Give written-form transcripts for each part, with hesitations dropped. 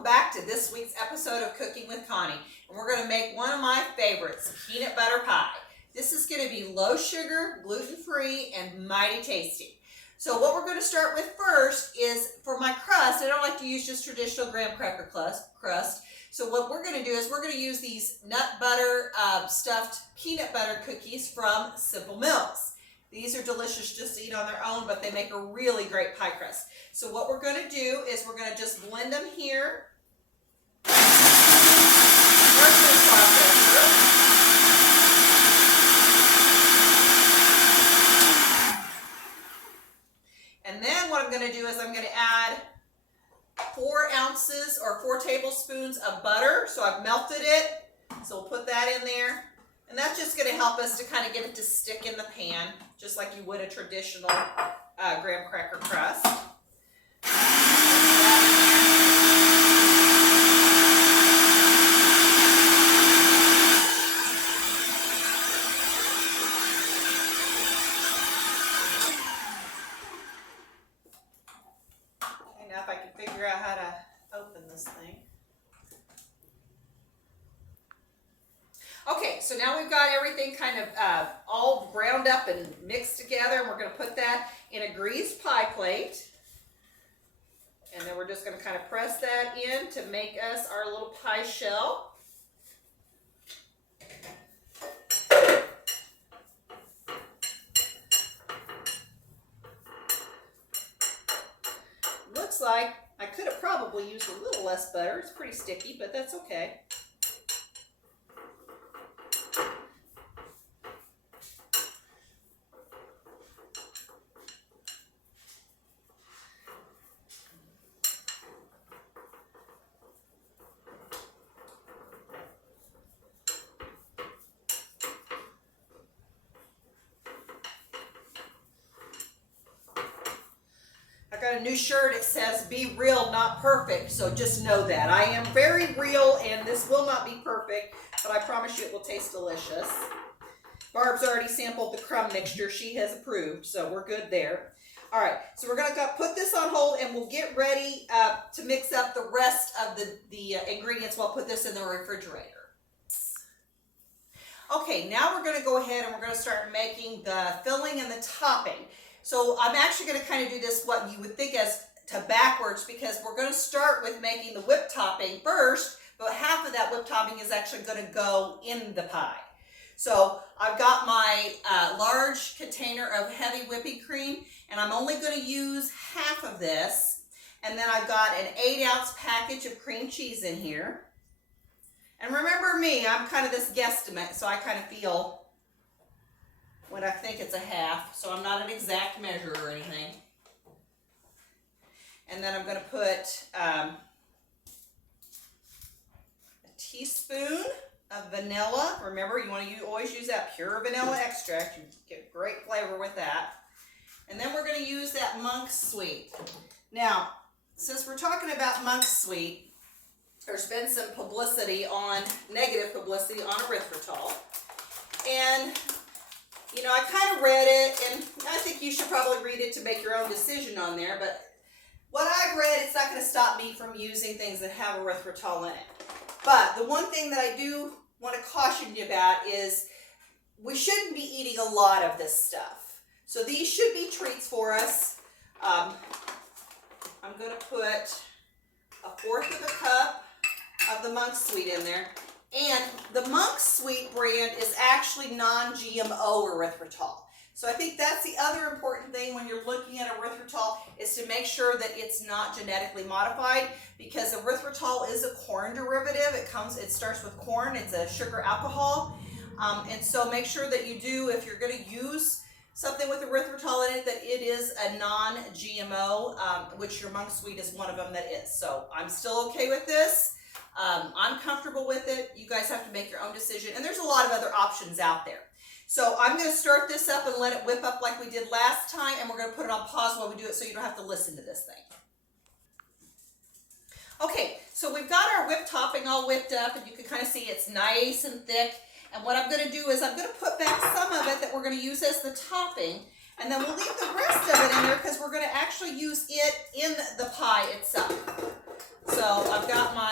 welcome back to this week's episode of Cooking with Connie. And we're going to make one of my favorites, peanut butter pie. This is going to be low sugar, gluten-free, and mighty tasty. So what we're going to start with first is, for my crust, I don't like to use just traditional graham cracker crust. So what we're going to do is we're going to use these nut butter stuffed peanut butter cookies from Simple Mills. These are delicious just to eat on their own, but they make a really great pie crust. So what we're going to do is we're going to just blend them here. And then what I'm going to do is I'm going to add 4 ounces or 4 tablespoons of butter. So I've melted it. So we'll put that in there. And that's just going to help us to kind of get it to stick in the pan, just like you would a traditional graham cracker crust. Okay, now if I can figure out how to open this thing. Okay, so now we've got everything kind of all browned up and mixed together, and we're going to put that in a greased pie plate. And then we're just going to kind of press that in to make us our little pie shell. Looks like I could have probably used a little less butter. It's pretty sticky, but that's okay. Got a new shirt. It says be real, not perfect, so just know that I am very real and this will not be perfect, but I promise you it will taste delicious. Barb's already sampled the crumb mixture. She has approved, so we're good there. All right, so we're gonna put this on hold and we'll get ready to mix up the rest of the ingredients. We'll put this in the refrigerator. Okay, now we're gonna go ahead and we're gonna start making the filling and the topping. So I'm actually going to kind of do this what you would think as to backwards, because we're going to start with making the whipped topping first, but half of that whipped topping is actually going to go in the pie. So I've got my large container of heavy whipping cream, and I'm only going to use half of this. And then I've got an 8-ounce package of cream cheese in here. And remember me, I'm kind of this guesstimate, so I kind of feel when I think it's a half, so I'm not an exact measure or anything. And then I'm going to put a teaspoon of vanilla. Remember, you want to always use that pure vanilla extract. You get great flavor with that. And then we're going to use that Monk's Sweet. Now, since we're talking about Monk's Sweet, there's been some negative publicity on erythritol. And you know, I kind of read it, and I think you should probably read it to make your own decision on there, but what I've read, it's not going to stop me from using things that have erythritol in it. But the one thing that I do want to caution you about is we shouldn't be eating a lot of this stuff. So these should be treats for us. I'm going to put 1/4 of a cup of the Monk's Sweet in there. And the Monk's Sweet brand is actually non-GMO erythritol. So I think that's the other important thing when you're looking at erythritol, is to make sure that it's not genetically modified, because erythritol is a corn derivative. It starts with corn. It's a sugar alcohol. And so make sure that you do, if you're going to use something with erythritol in it, that it is a non-GMO, which your Monk's Sweet is one of them that is. So I'm still okay with this. I'm comfortable with it. You guys have to make your own decision. And there's a lot of other options out there. So I'm going to start this up and let it whip up like we did last time. And we're going to put it on pause while we do it so you don't have to listen to this thing. Okay, so we've got our whipped topping all whipped up. And you can kind of see it's nice and thick. And what I'm going to do is I'm going to put back some of it that we're going to use as the topping. And then we'll leave the rest of it in there because we're going to actually use it in the pie itself. So I've got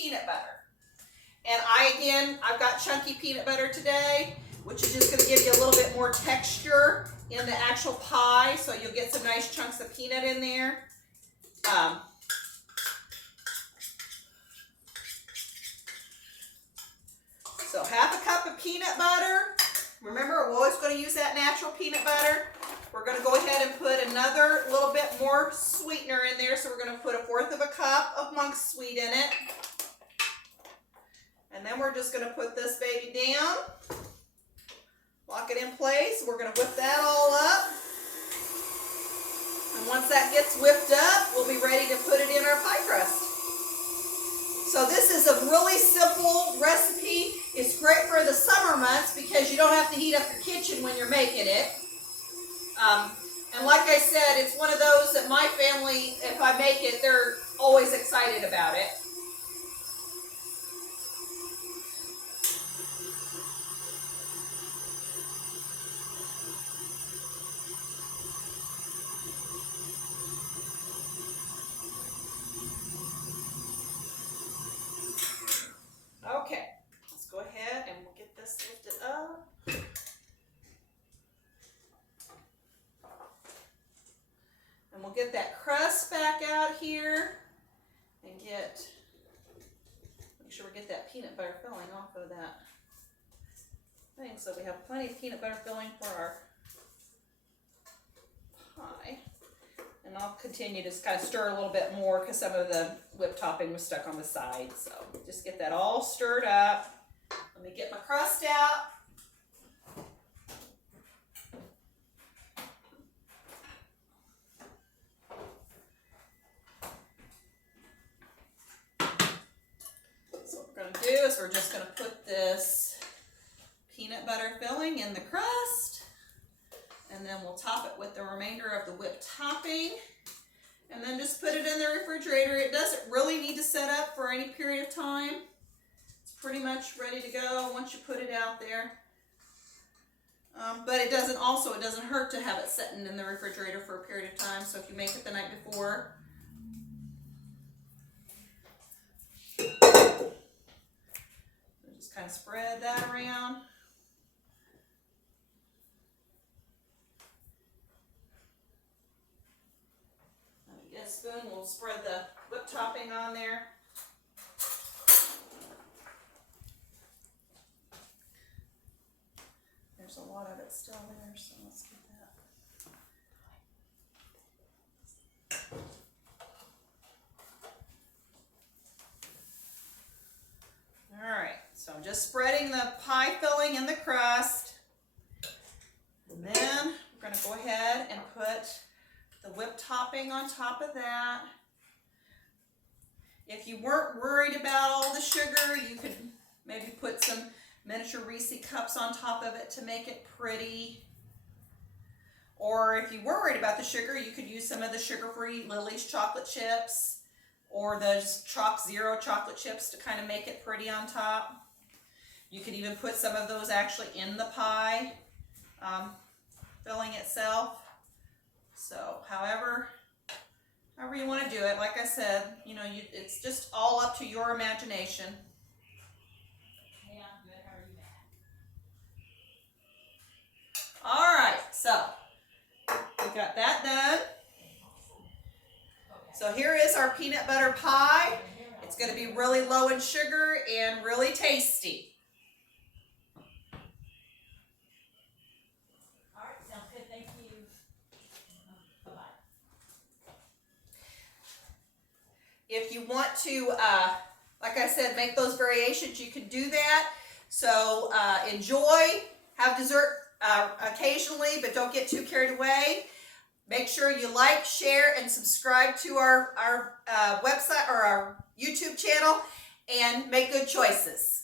peanut butter. And I've got chunky peanut butter today, which is just going to give you a little bit more texture in the actual pie, so you'll get some nice chunks of peanut in there. So half a cup of peanut butter. Remember, we're always going to use that natural peanut butter. We're going to go ahead and put another little bit more sweetener in there. So we're going to put 1/4 of a cup of monk's sweet in it. And then we're just going to put this baby down. Lock it in place. We're going to whip that all up. And once that gets whipped up, we'll be ready to put it in our pie crust. So this is a really simple recipe. It's great for the summer months because you don't have to heat up your kitchen when you're making it. And like I said, it's one of those that my family, if I make it, they're always excited about it. Okay, let's go ahead and we'll get this lifted up. And we'll get that crust back out here and make sure we get that peanut butter filling off of that thing so we have plenty of peanut butter filling for our pie. And I'll continue to kind of stir a little bit more because some of the whipped topping was stuck on the side. So just get that all stirred up. Let me get my crust out. So what we're going to do is we're just going to put this peanut butter filling in the crust. And then we'll top it with the remainder of the whipped topping. And then just put it in the refrigerator. It doesn't really need to set up for any period of time. It's pretty much ready to go once you put it out there. But it doesn't hurt to have it sitting in the refrigerator for a period of time. So if you make it the night before. Just kind of spread that around. Get a spoon, we'll spread the whipped topping on there. There's a lot of it still there, so let's get that. Alright, so I'm just spreading the pie filling in the crust. And then we're going to go ahead and put the whipped topping on top of that. If you weren't worried about all the sugar, you could maybe put some miniature Reese cups on top of it to make it pretty. Or if you were worried about the sugar, you could use some of the sugar-free Lily's chocolate chips or those Chalk Zero chocolate chips to kind of make it pretty on top. You could even put some of those actually in the pie filling itself. So, however you want to do it, like I said, it's just all up to your imagination. Hey, I'm good. How are you, Matt? All right, so we got that done. So here is our peanut butter pie. It's going to be really low in sugar and really tasty. If you want to, like I said, make those variations, you can do that. So enjoy, have dessert occasionally, but don't get too carried away. Make sure you like, share, and subscribe to our website or our YouTube channel, and make good choices.